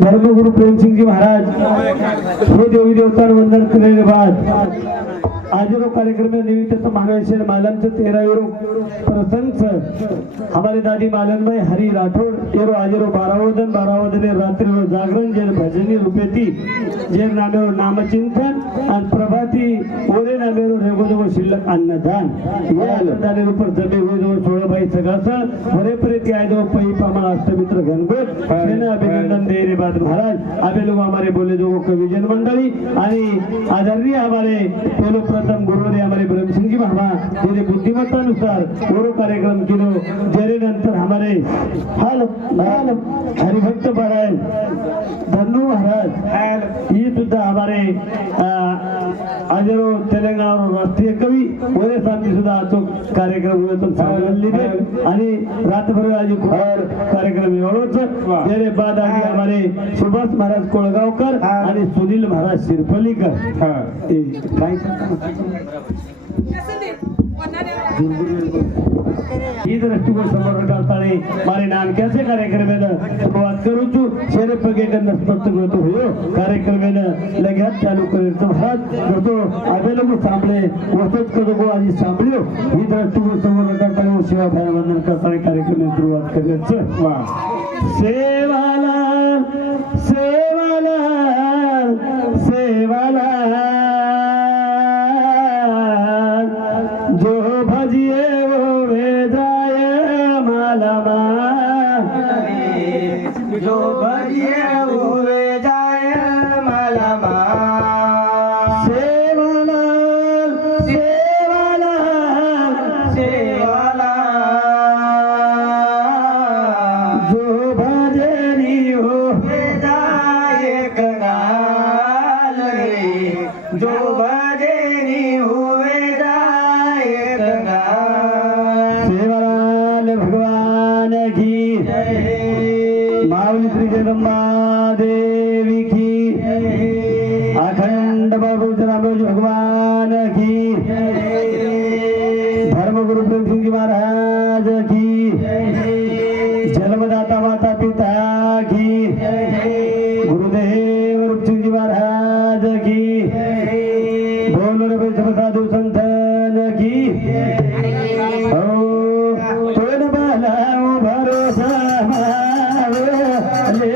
धर्मगुरु प्रेम सिंह जी महाराज हे देवी देवता वंदन करने के बाद आज रो कार्यक्रम में निमित्त महावेशन मालम से 13 यूरो प्रसंग हमारे दादी मालन में हरि राठौड़ एरो आज रो 12 वदन रात्रि रो जागरण जेन भजनी रूपेती जेन नामे रो नामचिंतन और प्रभाती ओरे नामे रो रेगो शिल्लक अन्नदान ये अन्नदान ऊपर जमे हुए जो 16 भाई सगासळ बरे प्रेती आय दो पई पामा अष्टमित्र घनगोट सेना अभिनंदन दे रे बाद महाराज आबे लोग हमारे बोले जो कविजन मंडली आणि आदरणीय हमारे पहलो प्रथम गुरु ने हमारे ब्रह्म सिंह जी महामा तेरे बुद्धिमत्तानुसार गुरु कार्यक्रम किलो जेरे नंतर हमारे हाल हरिभक्त परायण धन्नू महाराज ये सुद्धा हमारे आजरो तेलंगाना राष्ट्रीय कवी ओरे शांती सुद्धा तो कार्यक्रम हुए तो सांगलीने आणि रातभर आज खूप कार्यक्रम एवढोच जेरे बाद आगे हमारे सुभाष महाराज कोळगावकर आणि सुनील महाराज शिरफलीकर ಈ ದೃಷ್ಟಿಗೂ ಸಮರ್ಪಣೆ ಮಾರೆ ನಾನು ಕೆಲಸ ಕಾರ್ಯಕ್ರಮದ शुरुआत करू छु शेरे पगे गंदा स्पष्ट हो कार्यक्रम लगेच चालू करतो हात करतो आबे लोक सांभळे वसत करू आज सांभळ्यो ही दृष्टिको समर्पण सेवा भाई वंदन करता कार्यक्रम सुरुवात करायचं वा सेवाला सेवाला सेवाला जो भजिए वो वेदाय मालमा जो भजिए वो वेदाय मालमा सेवाला सेवाला सेवाला जो भजनी हो वेदाय कनाल रे जो भजनी हो वेदाय कनाल सेवालाल भगवान की मावली श्री जगदम्बा देवी की अखंड बाबू जनाबोज भगवान की धर्मगुरु प्रेम सिंह जी महाराज की जन्मदाता माता पिता की गुरुदेव रूप सिंह जी महाराज की बोलो रे बैठ साधु संतन की ओ तोड़ बाला भरोसा ले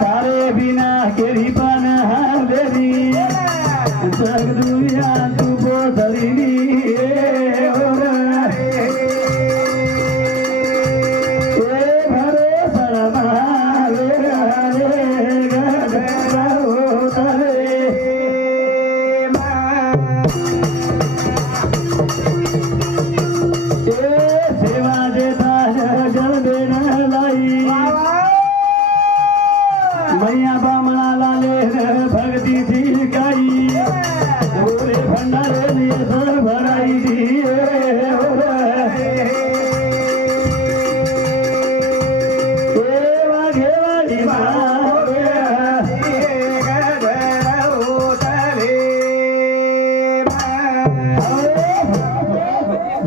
सारे बिना केरी पान हालेरी जग दुनिया तू बोधरी सेवा देता जल देना लाई मैया बामणाला ले भक्ति सी गाई ओरे भंडारे लिए सर भराई दिए वाघे वाली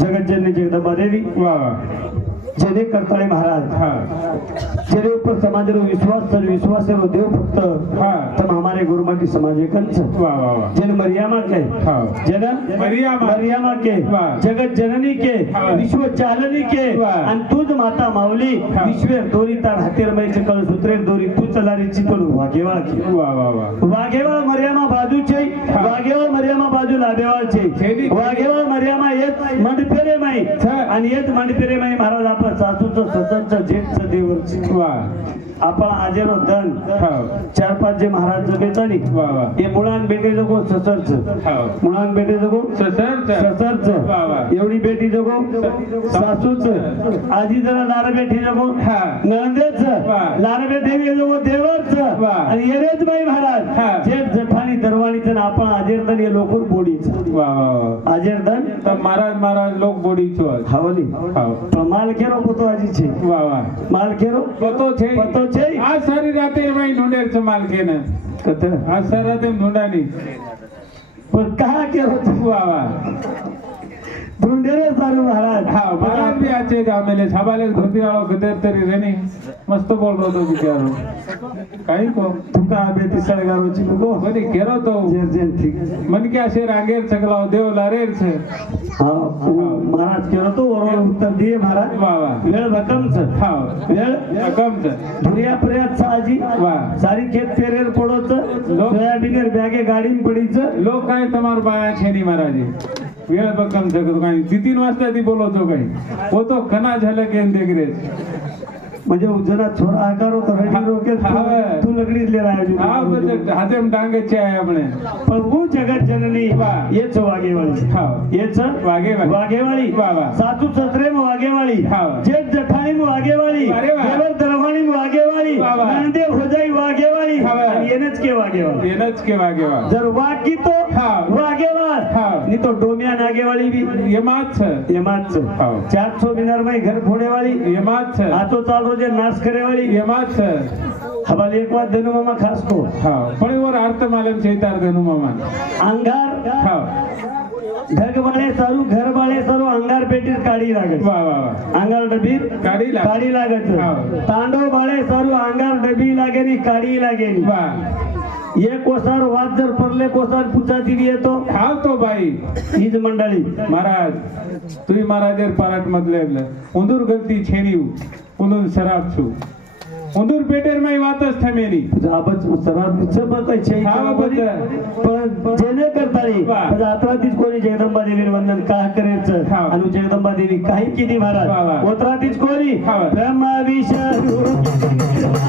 जगज्जननी जगदम्बा देवी जेने करताळे महाराज जेने ऊपर समाज रो विश्वास रो देव भक्त तम हमारे गुरुमती समाज कंच जन मरियामा के जन मरियामा के जगत जननी के विश्व चालनी के आणि तुझ माता माऊली विश्वेर दोरी तार हातेर मै चकल सूत्रेर दोरी तू चलारी चिकल वाघेवाळ के वाघेवाळ मरियामा बाजू छै वाघेवाळ मरियामा बाजू लादेवाळ छै वाघेवाळ मरियामा येत मंडपेरे मै आणि येत मंडपेरे मै महाराज आपण सासूचं सततचं जेठचं देवर आपण आजेरो धन हाव 4-5 जे महाराज जगेचा नी वा वा हे मुळान बेटे जगो ससरच हाव मुळान बेटे जगो ससरच ससरच वा वा एवढी बेटी जगो सासूच आजी जरा लार बेटी जगो हा नंदेच वा. लार बेटी जगो देवच वा. आणि येरेच बाई हा. महाराज जे जठाणी दरवाणीच आपण आजेरधन हे लोकर बोडीच वा वा वा आजेरधन तर महाराज लोक बोडी છો हावली હાવ પણ માલ કેરો પોતો આજી છે વા વા માલ કેરો પતો છે પતો છે આ સારી રાતે એમાં ઢૂંઢે છે માલ કે ને કત આ સારી રાતે ઢૂંઢાની પણ કहा કેરો वा वा ढूंढे रे सारू महाराज હા महाराज બી આચે જ આમેલે છાબાલે ધોતી વાળો ગધેર તરી રેની મસ્ત બોલ રહ્યો તો બિચારો કાઈ કો तुका बेटी सळगारो ची नको બની ઘેરો તો जेर जेर ठीक મન કે આ શેર આંગેર છગલાઓ દેવ લારેર છે हा महाराज केरो तो वरोळ उत्तर दिए महाराज वा वा वेळ भकम छ હાવ वेळ કમ છે धुरिया पर्यंत साजी वा सारी खेत पेरेर पडोच लोक- सोयाबीनेर बॅगे गाडीन पडीच लोक काय તમાર બાયા છે ની મહારાજે વેળ બકમ છે તો કાઈ 3 વાજતા થી બોલો છો કઈ वो तो कना झाले केन देख रे म्हणजे उजना छोरा आकारो तो रेडी रोके हा. तू लकडी ले रायो હા બધે હાથે ડાંગે છે આપણે पण वो जगत जननी वा. येच वागेवाळी હા येच वागेवाळी. वागेवाळी वा वा. सातू सत्रे में वागेवाळी हा. जेठ जठाणी में वागेवाळी अरे वा. देवर दरवाणी में वागेवाळी वा वा. नांदेव होजाई वागेवाळी हा वा. आणि येनच के वागेवाळी એનજ કે વાગેવા जर वाग की तो हा. वागेवाळ हा. नहीं तो डोमिया नागेवाळी भी એમાં જ છે ये माच हा. 400 मिनर में घर फोड़ेवाळी એમાં જ છે हाथों चाल रोजे नाश करेवाळी એમાં જ છે हवाले एक बात देनु मामा खास को હા પણ એવો આર્ત માલમ છે તાર દેનું મામા अंगार હા ढग वाले सारू घर वाले सारू अंगार पेटीर काढी लागत वा वा वा अंगार डबीर કાઢી લાગ काढी लागत हा. तांडव वाले सारू अंगार डबी लागेनी काढी लागेनी वा ये कोसार वाद जर परले कोसार पुचा दिली येतो હા તો ભાઈ हीच मंडळी महाराज तुही महाराजेर पाराट मधले उंदूर गलती छेनी उंदूर शराब छु उंदूर पेटेर माई वातच थमेरी जाबच सराब सब काही छै हा, बद्दल. पण जेने करताली वा. यात्रातीच कोणी जगदंबा देवी वंदन का करायचं हा. आणि जगदंबा देवी काही केली महाराज वा, वा. ओत्रातीच कोणी हा. ब्रह्मा विष्णू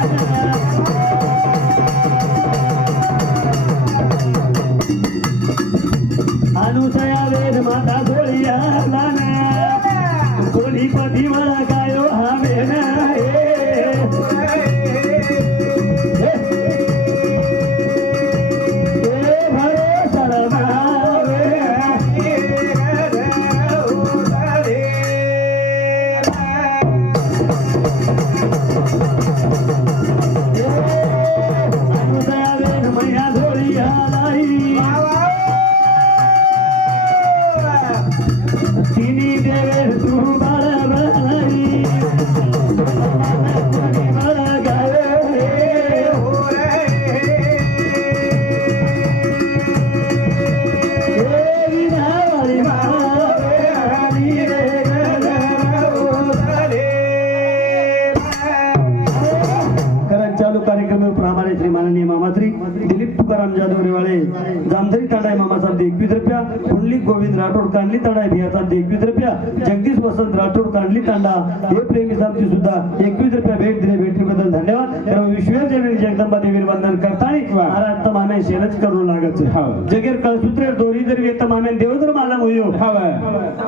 अनुसया वेद माता बोलिया लाना कोणी पती मला गायो हा बेना तिनी देवे तू बाळा बाळाई बाळा गाय हो रे विनावाळी माळी रे करत चालू कार्यक्रम प्रमाणे श्री माननीय मामाश्री दिलीप तुकाराम जाधव रेवाळे जामधरी तांडाय मामासाहेब 21 रुपया पुंडलिक गोविंद राठोड कांडली तांडाय भियासाहेब 21 रुपया जगदीश वसंत राठोड कांडली तांडा हे प्रेमी साहेबची सुद्धा 21 रुपया भेट दिले भेटीबद्दल धन्यवाद तेव्हा विश्वजननी जगदंबा देवी वंदन करतानी महाराज तर मामे शेलच करू लागत हा. जगेर कळसूत्रे दोरी जर येत मामे देवदर माला होयो हा वा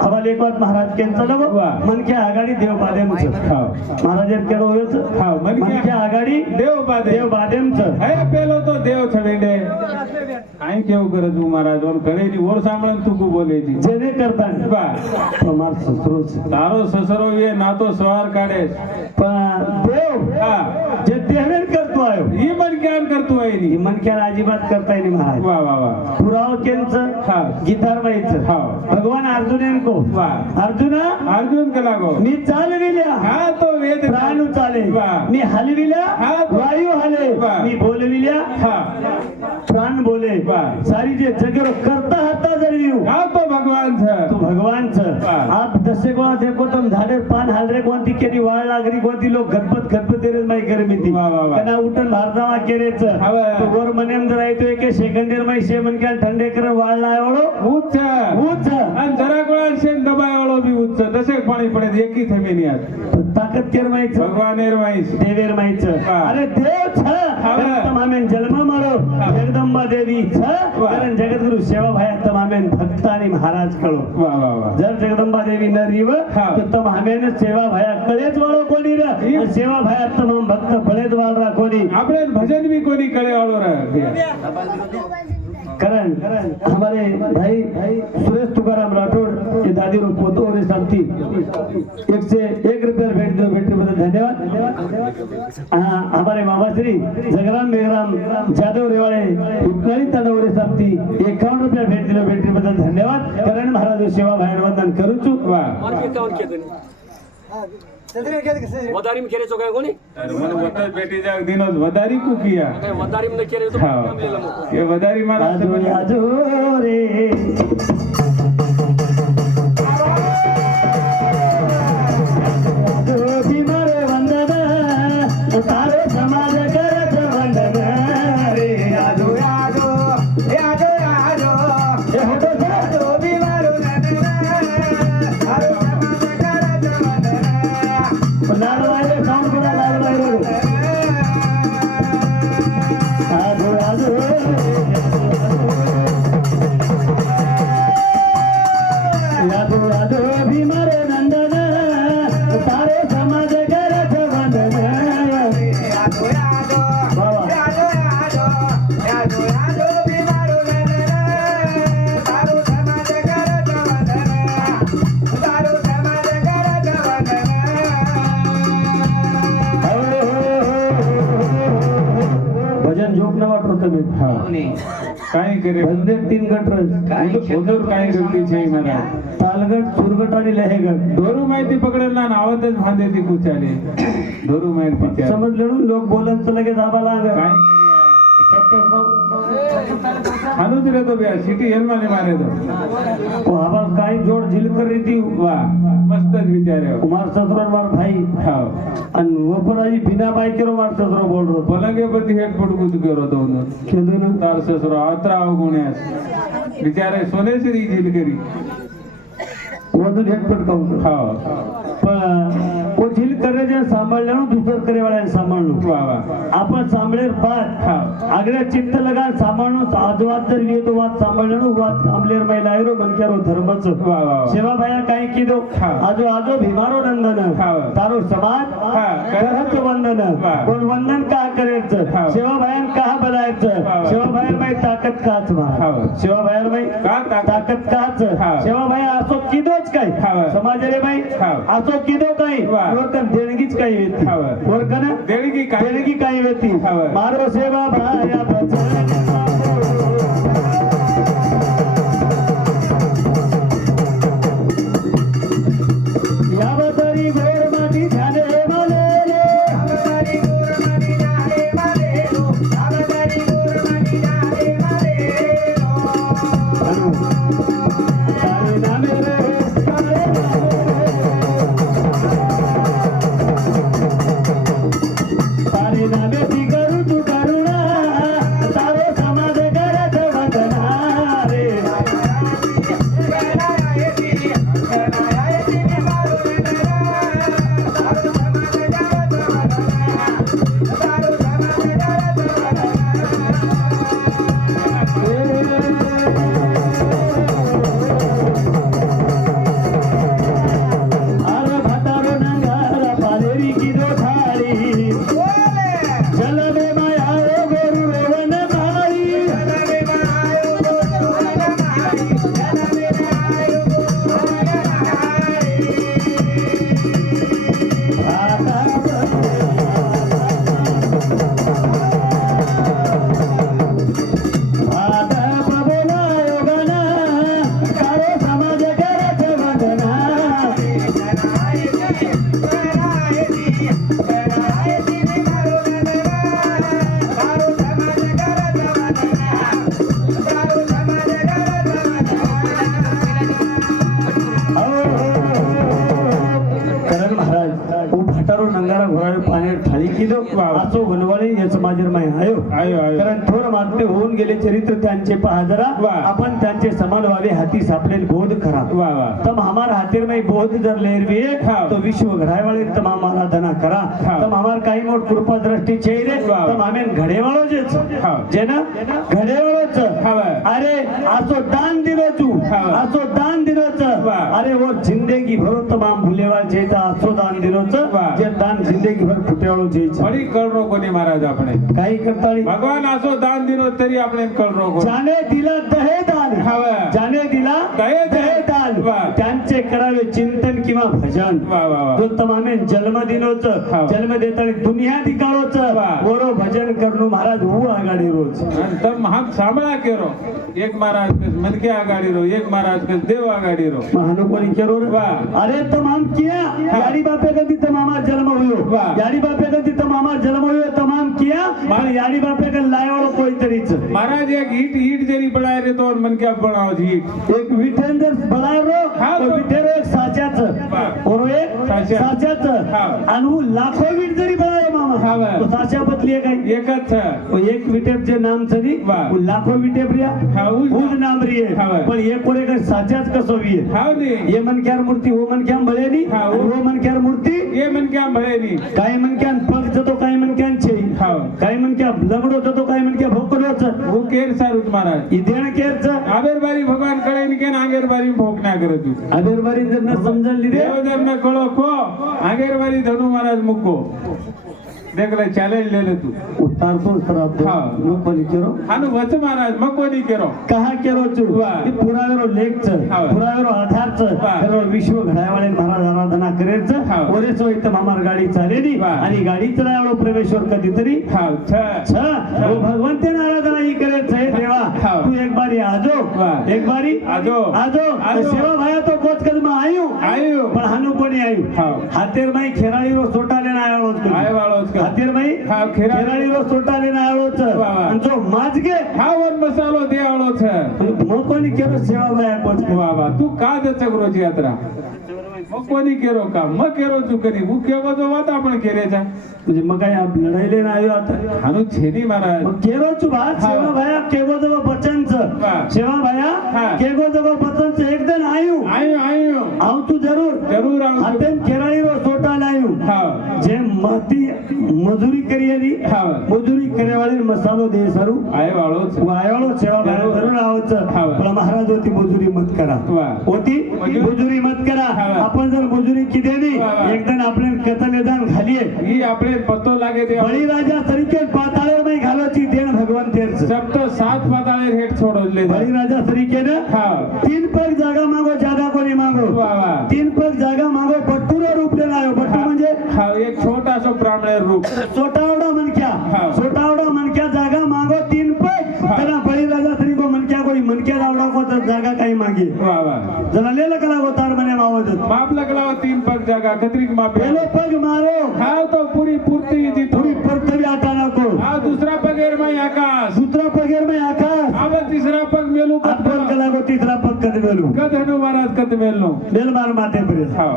हवाल एक बात महाराज केंचा लव वा. मनके आघाडी देव बादेमच हा महाराज केळो होयच हा, मनके- मनके आघाडी देव बादे देव बादेमच હે પેલો તો દેવ છવેડે આઈ કેવું કરે તું મહારાજ ઓર ઘરેની ઓર સાંભળન તું કો બોલે જી जेने करताना વા તમાર સસરોच તારો સસરો એ ના તો સવાર કાઢે पण देव હા जे देहवेर करतो आहे ઈ મન જ્ઞાન કરતું હોય ही ની मनक्याला अजिबात करता येईल महाराज वा वा वा पुराव केंचं हा. गीतार माईचं हा. भगवान अर्जुनेनको वा अर्जुना अर्जुन का लागो मी चालविल्या हा तो वेद प्राण चाले वा. मी हलविल्या हा. वायू हले वा. मी बोलविल्या हा प्राण बोले वा. सारी जे जगरो करता हाता जर येऊ हा तो भगवान भगवान छ तू भगवान छ वा. आप दशे गोळा देखो तुम झाडे पान हालरे कोणती केली वाळ लागरी कोणती लोक गणपत गणपत देरे माई गरमी ती वा, वा, वा. कना उठन भारतावा केरेच हवा. तो वर मनेम जर आयतो एक सेकंडर माई शेमन के ठंडे कर वाळ लावळो उच्च ऊच आणि जरा गोळा शेन दबायवाळो बी उच्च तसे पाणी पडे एकी थेमेनी आज ताकद केर माईच भगवानेर माईस देवेर माईच वा. अरे देव छ हवा. तमामेन जन्म मारो हा. जगदंबा देवी छ वा. कारण जगद्गुरु सेवा भाया तमामेन भक्त आणि महाराज कळो वा वा वा जर जगदंबा देवी न रिव हा. तर तम हमेने सेवा भया कळेच वाळो कोणी र ही. सेवा भया तमाम भक्त बळेच वाळरा कोणी આપણે ભજન બી કોની કળે વાળો રહે कारण हमारे भाई सुरेश तुकाराम राठौड़ ये दादी रो पोतो और शांति 101 रुपया भेट दो भेट बदल धन्यवाद हमारे मामा श्री जगराम मेघराम जादव रेवाड़े उपकारी तांडव रे शांति 51 रुपया भेट दिलो भेट बदल धन्यवाद करण महाराज सेवा भाई वंदन करू छु वा વધારી કેરે છો કાય કોની મને વતન બેટી જાગ દિનોજ વધારી કુ કિયા કાય વધારી મને કેરે તો હા નામ લે લમો એ વધારી મારા आजो आजो रे आजो भीमारे वंदन तारे समाज करत वंदन रे आजो आजो आजो आजो हे होतो आजो भीमारो नंदन तारे समाज करत वंदन लाल वाले साउंड करा लाल वाले आजो आजो यादो यादो भीमारे नंदन तारे समाज करत वंदन यादो यादो यादो यादो यादो भीमारो नंदन तारो समाज करत वंदन तारो समाज करत वंदन भजन जोक न वाटतो તમે હા કાઈ કરે બંને 3 ગટ ઉધર કાઈ ગલતી છે મને तालगट सुरगट आणि लहेगट दोरू माहिती पकडला ना आवतच भांदेती कुचाले दोरू माहिती पिचार समजलं ना? लोक बोलत तर लगेच आबा लाग काय हानुच रे तो बे सिटी हेलमाने मारे तो आबा काही जोड झील कर रही थी वा मस्तच विचार है कुमार सत्रोर मार भाई हाँ आणि वपराजी बिना बाई केरो मार सत्रो बोल रहो पलंगे प्रति हेट पडकूच करो तो केदो ना तार ससरो आत्रा अवगुण्यास बिचारे सोनेसरी झील करी वधू झटपट कहू हाँ पण वो झील करे जे सांभाळलं दुसर करे वाला सांभाळणं वा वा आपण सांभळेर बाद हाँ आगळे चित्त लगा सांभाळणं आजवाद जर लियो तो वाद सांभाळणं वाद कामलेर महिला आयरो बनक्यारो धर्मच वा वा सेवा भाया काही किदो हाँ. आजो आजो भीमारो नंदन हाँ. तारो समाज हाँ. करत वंदन वा. कोण वंदन का करायचं हाँ. सेवा भायान का बनायचं वा. सेवा भायर माई ताकद काच मार हाँ. सेवा भायर माई का ताकद काच हाँ. सेवा भाया असो किदोच काय हाँ. समाज रे बाई हाँ. असो किदो काय वा. लोकन देणगीच काही वेती हाँ. ओरकन देणगी काय? देणगी काही वेती हाँ. मारो सेवा भाया भजन यावतरी गोर माटी झाले मले यावतरी गोर माटी झाले मले यावतरी गोर माटी झाले मले सारे नामे रे सारे सारे नामे ती करू तू करुणा तारो समाज करत वंदना रे आरो भातारो नंगारा पालेरी किदो थाळी जल में मायाओ गोरु रेवन माई जल में मायाओ गोरु रेवन माई जल में मायाओ गोरु भाता बबोला योगना कारो समाज करत वंदना आयो, आयो. कारण थोर माते होऊन गेले चरित्र त्यांचे पहा जरा वा. आपण त्यांचे समान व्हावे हाती सापडेल बोध खरा वाह वाह तम हमार हाथेर में बोध जर लेरवी हाँ। तो विश्व घड़ाई वाले तमाम आराधना करा हाँ। तम हमार काही मोठ कृपा दृष्टी छे वाह। तम हमें घडे वाळो जेच हाँ। जे ना घडे वाळोच हाँ। अरे आसो दान दिनो तू हाँ। आसो दान दिनोच वाह। अरे वो जिंदगी भरो तमाम भूलेवा जेता आसो दान दिनोच वाह। जे दान जिंदगी भर फुटेवाळो जेच वળી કળરો કોની મહારાજ આપણે काही करताळी ભગવાન આસો દાન દીનો તરી આપણે કળરો કોની जाने दिला दहे दान हवा. जाने दिला दहे दान वाह. त्यांचे करावे चिंतन किंवा भजन वाह, वाह, वाह. जो तमामे जन्म दिनोच हा. जन्म देताना दुनिया दिकाळोच वाह. वरो भजन करणं महाराज हू आगाडी रोज અને તમ હાક સાંભળા કેરો એક મહારાજ કસ મનકે આગાડી રો એક મહારાજ કસ દેવ આગાડી રો महानुकोणी केरो रे. वाह. अरे तमाम किया याडी बापे कधी तमामा जन्म हुयो वाह. याडी बापे कधी तमामा जन्म हुयो तमाम किया पण याडी बापे का लायवाळो कोईतरीच મહારાજ એક ઈટ ઈટ જેરી બનાય રે તો મનકે આપ બનાવો છે ઈટ एक विठेन जर बळारो हा, तो तो- विठेरो एक साच्याच वाह. बरोबर एक साच्या. साच्याच हा. आणि हू लाखो वीट जरी बळायो हा, मामा वाह. तो साच्या बदली आहे काही એક જ છે वो एक विटेप जे नाम छनी वाह. वो लाखो विटेप रिया हा, उज उज नाम रिये हा, वाह. पण एक कोरे का साच्याच कसो विये હાવ ની ये मन क्यार मूर्ती वो मन क्याम बळेनी हा, आणि वो मन क्यार मूर्ती એ મનકે આમ ભળે ની काही मन क्यान पग जतो काही मन क्यान छे હાવ काही मन क्या लंगडो जतो काही मन क्या भोकडोच હું કેર સારું જ મહારાજ इ देण केरच આબેરબારી ભગવાન કળે ની કે આંગેરબારી ભોગ ના કરે તું अबेरबारी जर न समजन लिदे દેવધર ને કળો કો આંગેરબારી ધનુ મહારાજ મૂકો દેખ લે ચેલેન્જ લે લે તું उतारतो खराब हा. नो पण केरो આનું વચ મહારાજ મકોની કેરો कहा केरो चु वाह. की पुरावेरो लेखच हा. पुरावेरो आधारच वाह. केरो विश्व घडायवाळे महाराज आराधना करेच हा. ओरेचो इथं मामार गाडी चालेली वाह. आणि गाडी चलावलो प्रवेशवर कधीतरी હાવ છ छ वो भगवंतेन आराधना ही करेच हे देवा हा. तू एक बारी आजो वाह. एक बारी आजो. आजो आजो. सेवा भाया तो कोच कदमा आयु આયુ पण हानु कोणी आयु हा. हातेर माई खेराळी रो सोटा लेना आयो આય વાળો જ કર हातेर माई હા, ખેરાળી. खेराळी रो सोटा लेना आयो वाह, वाह. आणि जो माजगे ખાવન મસાલો દે વાળો છે मोकोनी केरो सेवा भाया कोच વાહ વાહ તું કા દચક રોજ યાત્રા મકોની કેરો કા મ કેરો તું કરી હું કેવો તો વાત आपण કેરે છે म्हणजे मग काय आप लढाई लेना आयो आता હાનું છેની મહારાજ मग केरो चु बात हा. सेवा भाया केगो जगो बचनच वाह. सेवा भाया हा. केगो जगो बचनच एक दिन आयु આયુ આયુ आव तू जरूर જરૂર આવું हातेन केराळी रो सोटा लायु હા जे माती मजुरी करियरी હા मजुरी करेवाळे मसालो दे सरू આય વાળો છે वायाळो सेवा भाया जरूर. जरूर आवच हा. पण महाराज होती मजुरी मत करा वाह. होती मजुरी मत करा हा. आपण जर मजुरी किदेली वाह, वाह. एक दिन आपले कतलेदान घालिये ઈ આપણે પતો લાગે તે बळीराजा तरीके पाताळे नाही घालायची देण भगवान तेरच સબ તો સાત પાતાળે હેઠ છોડો લે बळीराजा तरीकेनं હા 3 पग जागा मागो जादा कोणी मागो વાહ વાહ 3 पग जागा मागो बट्टूरो रूप लेला आयो बट्टू म्हणजे હા એક छोटा सो ब्राह्मण रूप सोटावडा मनक्या हा. सोटावडा मनक्या जागा मागो 3 पग हा. त्याला बळीराजा तरी को मनक्या कोई मनक्या आवडा को तर जागा काही मागे વાહ વાહ जरा लेला कला गोतार म्हणे मावत માપ લગલાવો 3 પગ જાગા કતરીક માપે पेलो पग मारो હા તો પૂરી પૂર્તિ જી थोडी परतवी आटा नको આ दूसरा પગેર માં આકાશ दुसरा पगेर में आकाश આવ तीसरा पग मेलू आपण कला गो तीसरा पग कद मेलू કદ હનુ મહારાજ કદ મેલનો बेल मार माते परे હા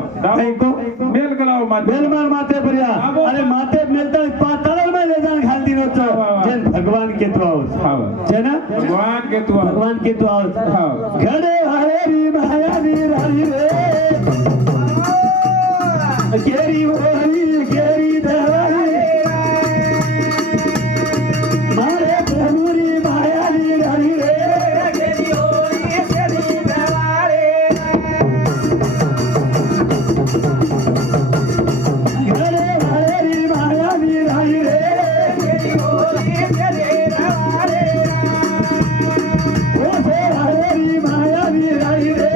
ऐको મેલ કલાવો માત बेल मार माते पर्या आबो. अरे माते मेलता पाताळ में ले जान घाल दिनो तो वाह, वाह. जेन भगवान के तो आओ હા जे ना ભગવાન કે તું भगवान के तो आओ હા घड़े हरी माया नी रानी रे केरी होई केरी दवाई मारे प्रभुरी माया नी रानी रे केरी होई केरी दवाई घड़े हरी माया नी रानी रे केरी होई केरी दवाई ओ से हरी माया नी रानी रे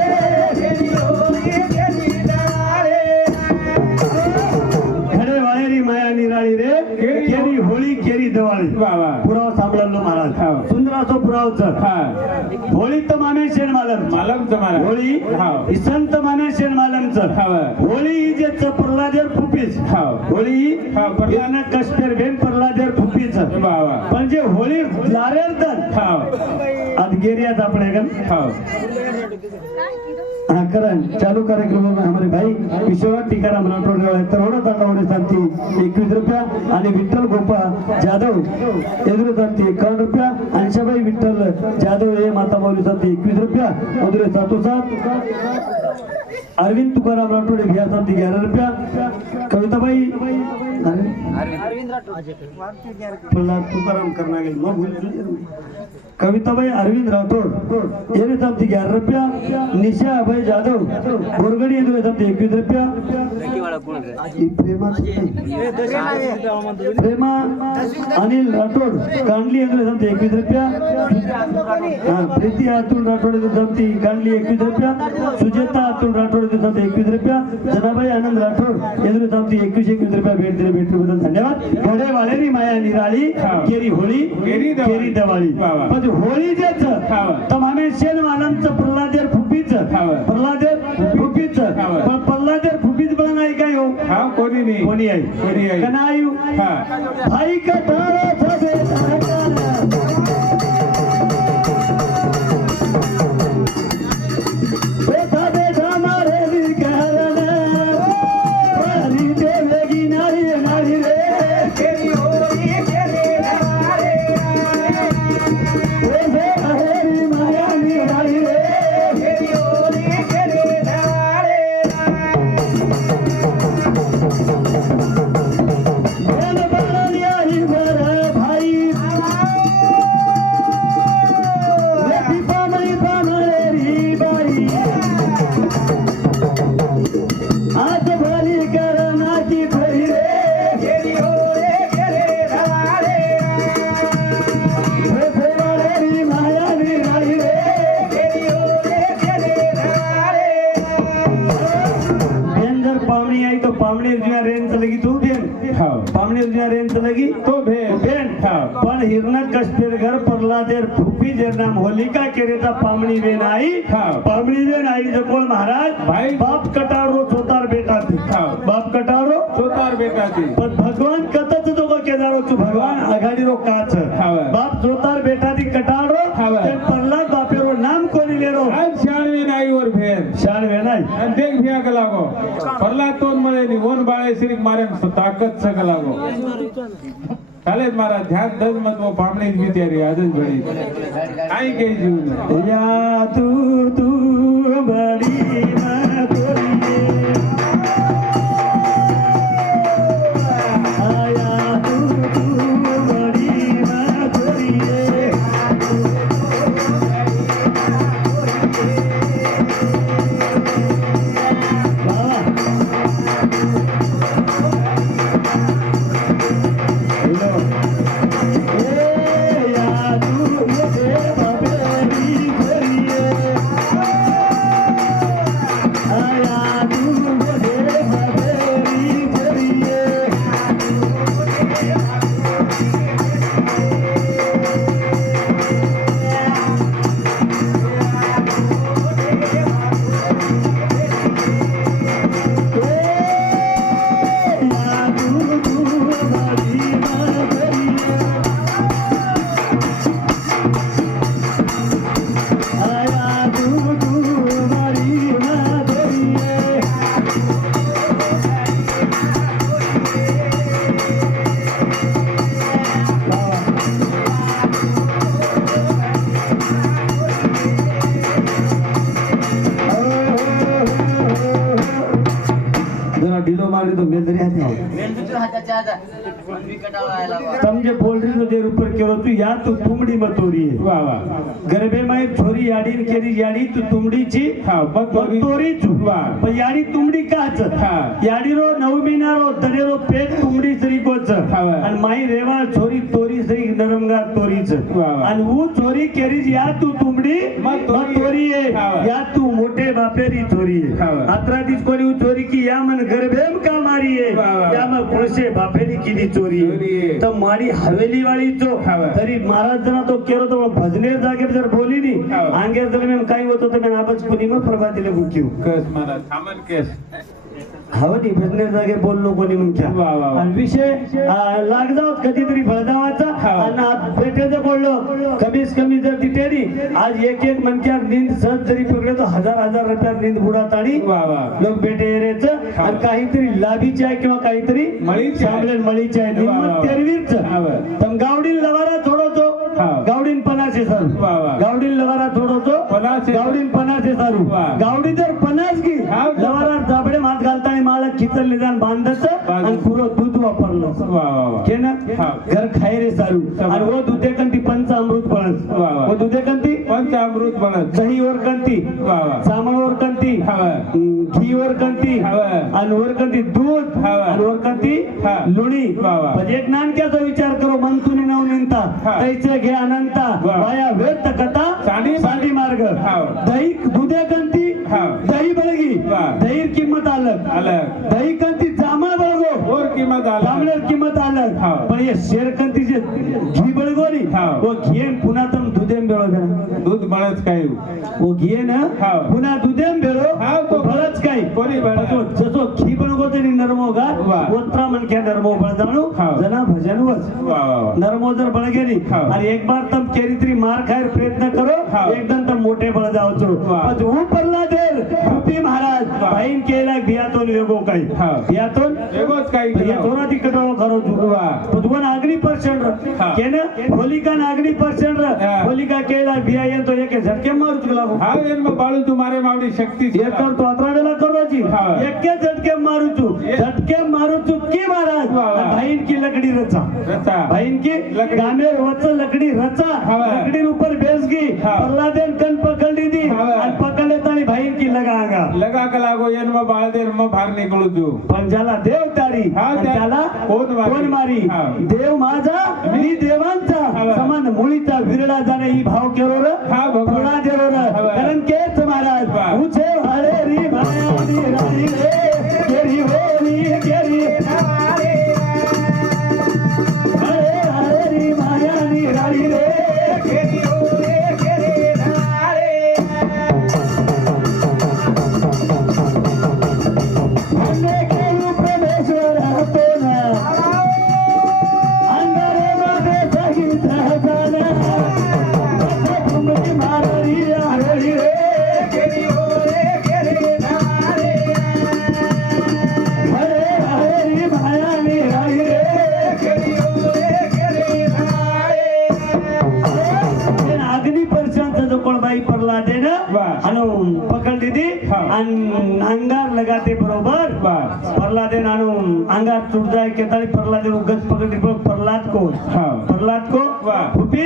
केरी होई केरी दवाई घडे वाळेरी माया निराळी रे केरी होळी केरी दिवाळी વાહ વાહ पुरावा सांभाळलो महाराज हा. सुंदर असो पुरावच હા होळी तर माने शेण मालम માલમ તમારા होळी હા ही संत माने शेण मालमच હા होळी ही जे प्रल्हादेर फुपीच હા होळी हा, प्रल्हाना कष्टेर बेन प्रल्हादेर फुपीच વાહ વાહ पण जे होळी लारेर दन હા आज गेरियात આપણે કન हाँ हाँ करण चालू कार्यक्रम में हमारे भाई किशोर टीकाराम राठोड तरोडा तांडावडे शांती 21 रुपया आणि विठ्ठल गोपा जाधव एदुरे शांती 51 रुपया अंशाबाई विठ्ठल जाधव हे माता मौली शांती 21 रुपया उदरे सातोसात अरविंद तुकाराम राठोड भैया शांती 11 रुपया कविताबाई प्रहलाद तुकाराम करना गई मैं भूल कविताबाई अरविंद राठोड एरे शांती 11 रुपया निशा अभय जाधव बोरगडी एदुरे शांती 21 रुपया प्रेमा अनिल राठोड कांडली एदुरे शांती 21 रुपया हाँ प्रीति अतुल राठोड एदुरे शांती कांडली 21 रुपया सुजेता अतुल राठोड एदुरे शांती 21 रुपया जनाबाई आनंद राठोड एदुरे शांती 21 रुपया भेट दिले भेटल्याबद्दल धन्यवाद घडे वालेनी माया निराळी केरी होळी केरी दिवाळी पण होळी जेच तमामे शेणवालांचं प्रल्हादेर फुपीचं प्रल्हादेर फुपीचं पण प्रल्हादेर फुपीच पण नाही काय हो हाँ कोणी नहीं कोणी आहे का नाही हाँ भाई कटारा सभे बेटा बेटा मारे भी कहरन पानी देवेगी नारी नारी रे केरी होली केरी नारे ओहे अहेरी माया निराली रे केरी होली केरी नारे बोल बलिया ही बरे भाई बेटी पामई पामरेरी बाई आज भली करना की भरी रे केरी होली केरी नारे फेवारेरी माया निराली रे केरी होली केरी नारे बेन जर पावणी आई तो पावणी जुना रेंज लगी तू बेन हाँ पावणी जुना रेंज लगी तो भेट बेन हाँ पण हिरणा कष्टेर घर प्रल्हादेर फुफी जेर नाम होलिका केरेता पामणी वेन आई हाँ. पामणी वेन आई जकोळ महाराज भाई. बाप कटारो चोतार बेटा थी हाँ. बाप कटारो चोतार बेटा थी पण भगवान कतच जो केदारो तू भगवान आघाडी रो काच हाँ. बाप चोतार बेटा थी कटारो हाँ. ते प्रल्हाद बापेरो नाम कोणी लेरो आज शाळवी नाही वर भेट शान वेनाई आणि देख भिया का लागो परला तोन मळे नि वन बाळे श्री मारे ताकत सक लागो चालेत मारा ध्यान दस मत वो पामणी भी तेरी आदत बड़ी आई के जीवन या तू बड़ी मधुरी आया तू बड़ी मधुरी जरा ढीलो मारी तो मेल दरी समझे बोल रही तो देर ऊपर केरो तू या तू तुमडी मतोरी है वाह वाह गरबे में छोरी याडीन केरी याडी तू तुमडी ची हाँ मतोरी चू वाह पण याडी तुमडी काच हाँ. याडी रो नवमीना रो दरेरो पेट तुमडी सरी कोच हाँ. आणि माई रेवा छोरी तोरी सरी नरमगार तोरीच वाह. आणि वो छोरी केरी या तू तुमडी मतोरी. मतोरी है हाँ. या तू मोठे बापेरी छोरी है हाँ. अत्रा दिस कोणी वो छोरी की या मन गरबेम का मारी है वाह. या मन कोणसे बापेरी की दी चोरी चोरी है. तर माडी हवेली वाली चो हाँ. तरी महाराज जना तो केरो तो भजने जागे जर बोली नी हाँ. आंगे जर में काही होतो तर मैं आबच कुणी मग प्रभातीले गुक्यू कस मारा थामन केस हवं भेटणे जागे बोललो कोणी मुख्या वा, वा, वा. आणि विषय लाग जावत कधीतरी फळदावाचा हा. आणि भेटायचं बोललो कमीच कमी जर तिथे आज एक मनक्यार नींद सहज जरी पकडले तो हजार रुपया नींद बुडात आणि वा वा लोक भेटे एरेचं हा. आणि काहीतरी लाभीचे आहे किंवा काहीतरी मळीचे आहे. सामलेन मळीचे आहे वा, वा, वा. निम्मत तेरवीरचं हा, वा. तर गावडील लवारा थोडवतो हा. गावडीन पणाचे सारू वा, वा. गावडील लवारा थोडवतो पणाचे. गावडीन पणाचे सारू वा. गावडी जर पणास की हा. लवारा जाबडे मात घालताना मला खिचले जाण बांधत आणि पुरं दूध वापरलं वा वा वा के ना हा. घर खाय रे सारू आणि वो दुधे कंती पंचामृत पळस वा, वा. वो दुधे कंती पंचामृत बनत दहीवर कंती वा वा चामळवर कंती हवा घीवर कंती हवा. आणि वर कंती दूध हवा. आणि वर कंती हा. लोणी वा, वा. म्हणजे एक नानक्याचा विचार करो मंतुनी नव निंता हा. कैचे घे अनंता वा. वाया व्यर्थ कथा सांडी सांडी मार्ग हा. दही दुधे कंती हा. दही बळगी वा. दही किंमत अलग अलग दही कंती जांभळ बळगो और किंमत आला जांभळेर किंमत अलग हा. पण हे शेर कंतीचे घी बळगोली हा. वो घेन पुन्हा तम दुधेम बेळो दूध बनत काय वो घेन हा. पुन्हा दुधेम बेळो हा, तो बळच काही कोणी बळ जसो घी बळगो तरी नरमो गा वा. ओत्रा मनक्या नरमो बळ जाणू हा. जना भजन वच वा वा वा नरमो जर बळ गेली हा. आणि एक बार तम केरीत्री मार खायर प्रयत्न करो हा. एकदम तम मोठे बळ जावचो वा. पण ऊ परला देर रुपी महाराज वा. भाईन केला बियातोन वेगो काही हा. बियातोन वेगोच काही ये थोड़ा टिकट करो तू वा. पुदवन अग्नि परसेंट हा. केन होलिका नागनी परसेंट हा. होलिका केला बिया ये तो एक झटके मारू तुला हा जन्म बाळू तुम्हारे मावडी शक्ती ये कर तो अत्राडेला करवाची हा. एक्के झटके मारू तू झटके मारू तू की महाराज वा, वा. भाईन की लकड़ी रचा रचा भाईन की लकड़ी. गामेर वच लकड़ी रचा हा. लकड़ी ऊपर बेस गई हा. प्रहलादेन कन पकड़ी दी हा. और पकड़ले तानी भाईन की लगागा लगा का लागो जन्म बाळ जन्म बाहेर निघळू तू पण ज्याला देव तारी हा, आणि त्या- त्याला कोण मारी? कोण मारी हा. देव माझा मी देवांचा हा. समान मुळीचा विरडा जाणे ही भाव केरो र हा, भगवान. प्रभा देरो र हा. कारण केच महाराज वा. उचे हरे री मायानी राणी रे carry Holy carry Hare Hare री मायानी राणी रे केरी होली केरी भन्ने केलू प्रमेश्वर तो ना अंगारे मध्ये जागी जाना तुम्ही मारली हरली रे केली होले केली नारे हरे हरे री मायानी राणी रे केली होले केली नारे अग्नि परशांचा जो कोळबाई परला दे ना वा. आणि पकडली ती हा. आणि अंगार लगाते बरोबर वा. प्रहलादे नानू अंगार चुट जाए के ताली प्रहलादे उगस पकड़ी पर प्रहलाद को हा. प्रहलाद को वा. फुपी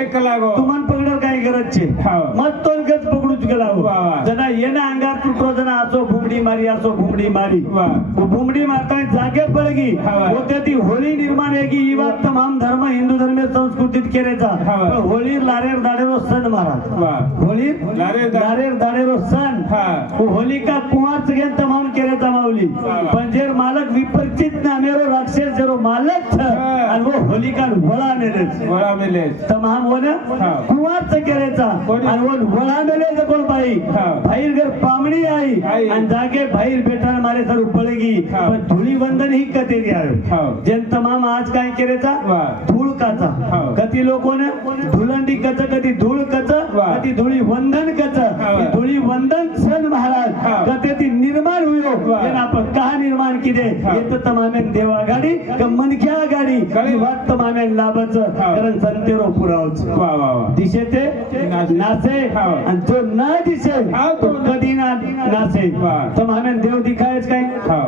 एक लागो तुमन पकडर काय गरज छे हा. मत तो गज पकडूच गेला वा, वा. जना येना अंगार चुटरो जना आसो भुमडी मारी आसो भुमडी मारी वा. वो भुमडी मारता जागे पडगी हा. होते ती होळी निर्माण हेगी ही बात तमाम धर्म हिंदू धर्मीय संस्कृतीत केरेचा हा. पण होळी लारेर दाडेरो सण महाराज वा. होळी लारेर दा- लारेर दाडेरो सण हा. होलिका कुमार घेन तमाम केरेचा माऊली वा. पण जे मालक विपरीत नामेरो राक्षस जरो मालक छ हा. आणि वो होलिका वळा नेले वळा मेले तमाम वन हा. कुमारच केरेचा कोणी? आणि वन वळा नेले कोण बाई हा. बाहेर घर पामणी आई आई. आणि जागे बाहेर बेटाळ मारे सर पळगी हा. पण धुळी वंदन ही कतेरी हा. आहे जेन तमाम आज काय केरेचा वा. धूळ काचा हा. कती लोकोन धुलंडी कच कधी धूळ कच वा. कधी धुळी वंदन कच हा. ही धुळी वंदन सण महाराज हा. कते ती निर्माण हुयो वा. जेन आपण कहा निर्माण किदे हा. येत तमामेन देवा गाडी का मनख्या गाडी कळी. वाट तमामेन लाभच हा. कारण संतेरो पुरावच वा वा वा दिशे ते नाचे. नाचे हा. आणि जो न दिसे हा, तो तो कधी ना नाचे वा. तमामेन देव दिखायच काय हा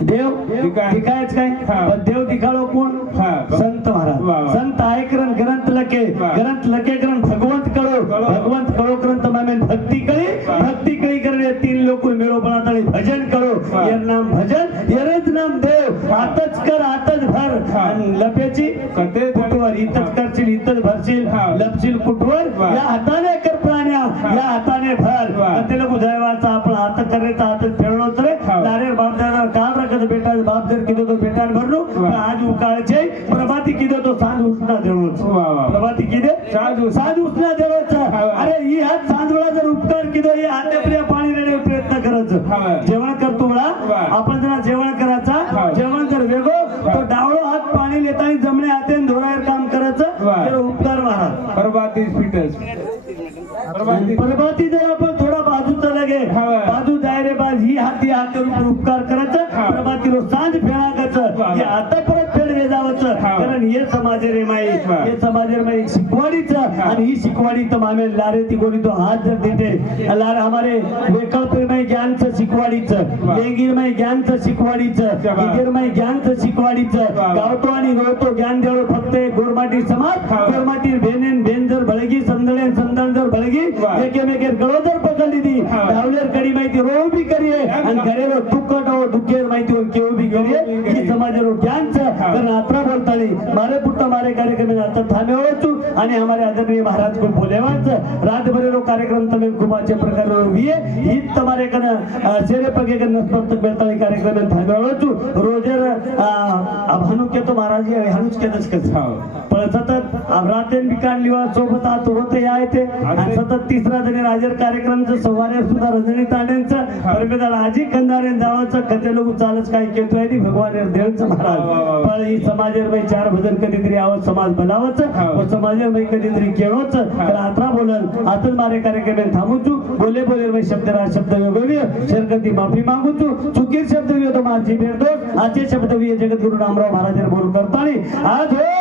देव दिखाय. दिखायच काय हा. पण देव दिखालो कोण हा. संत महाराज वा, वा. संत आयकरण ग्रंथ लके वा. ग्रंथ लके ग्रंथ भगवंत कळो कळो. भगवंत कळो ग्रंथ मामेन भक्ती कळी वा. भक्ती कळी करणे तीन लोक मिळो बनातळी भजन करो वा. यर नाम भजन यरच नाम देव आतच कर आतच भर हा. आणि लपेची कते कुटवर इतच करशील इतच भरशील हा. लपशील कुटवर वा. या हाताने कर प्राण्या या हाताने भर वा. ते लोक उदयवाचा आपण हात करायचा हात फेरलो तर हा. नारे बाप दादा काल रखत बेटा बाप जर किदो तो बेटान भरलो वा. आज उकाळचे प्रभाती किदो तो सांज उठना देवच वा, वा. प्रभाती किदे सांज उठना देवच हा. अरे ही हात सांजवेळा जर उपकार किदो हे हाते प्रिय पाणी रेडे प्रयत्न हा. करायचं जेवण करतो वेळा वा. आपण जरा जेवण करायचा हा. जेवण कर वेगो तो डावळो हात पाणी लेता जमणे हाते धोरायर काम करायचं वा. तर उपकार महाराज प्रभाती फिटस प्रभाती प्रभाती जर आपण थोडा बाजूचा लागे हा. बाजू दायरे बाज ही हाती हात करून उपकार करायचं हा. प्रभाती रोज सांज फेडायचं वा. हे आता परत फेडवे जावचं हा. कारण हे समाज रे माई वा. हे समाज रे माई शिकवाडीचं आणि ही शिकवाडी तर मामे लारे ती गोरी तो हात जर देते लार हमारे वेकळपुरमय ज्ञानचं शिकवाडीचं वा. लेंगीरमय ज्ञानचं शिकवाडीचं वा. इगेरमय ज्ञानचं शिकवाडीचं वा. गावतो आणि रोवतो ज्ञान देवळ फक्त एक गोरमाटी समाज हा. गोरमाटी भेनेन भेन जर बळगी समदळेन समदळ जर बळगी वा. एकेमेकेर गळो जर पकडली ती हा. धावलेर कडी माहिती रो बी करिये आणि घरेरो दुःखट हो दुःखेर माहिती हो केव बी करिये ही समाजरो ज्ञानचं हा. कारण यात्रा बोलताली मारे पुट्टा मारे कार्यक्रम में आता थामे होचू आणि हमारे आदरणीय महाराज को बोलेवाच रात भरेरो कार्यक्रम तमे खूप अच्छे प्रकार हुए ही तुम्हारे कन शेरे पगे कन नस्पत बेताली कार्यक्रम में थामे होचू रोजर अभानु के तो महाराज ये हनुच के दशक हा. पण सतत रातेन बिकान लिवा सोबत आत होते या येते आणि सतत तिसरा जणी राजर कार्यक्रमचं सवारे सुद्धा रजनी तांड्यांचं परमेदार आजी कंदारे जावाचं कथे लोक चालच काय केतोय ती भगवान देवचं महाराज वा, वा, वा. पण ही समाजेर बाई चार भजन कधीतरी आवत समाज बनावच हा. व समाजेर बाई कधीतरी केळोच तर आत्रा बोलन आतच मारे कार्यक्रम थांबूचू बोले बोले बाई शब्दराज शब्द योगवी शरकती माफी मागूचू चुकीर शब्द वियो तो माझी भेटतो आजचे शब्द वियो जगद्गुरु रामराव महाराज बोल करतानी आज हो रे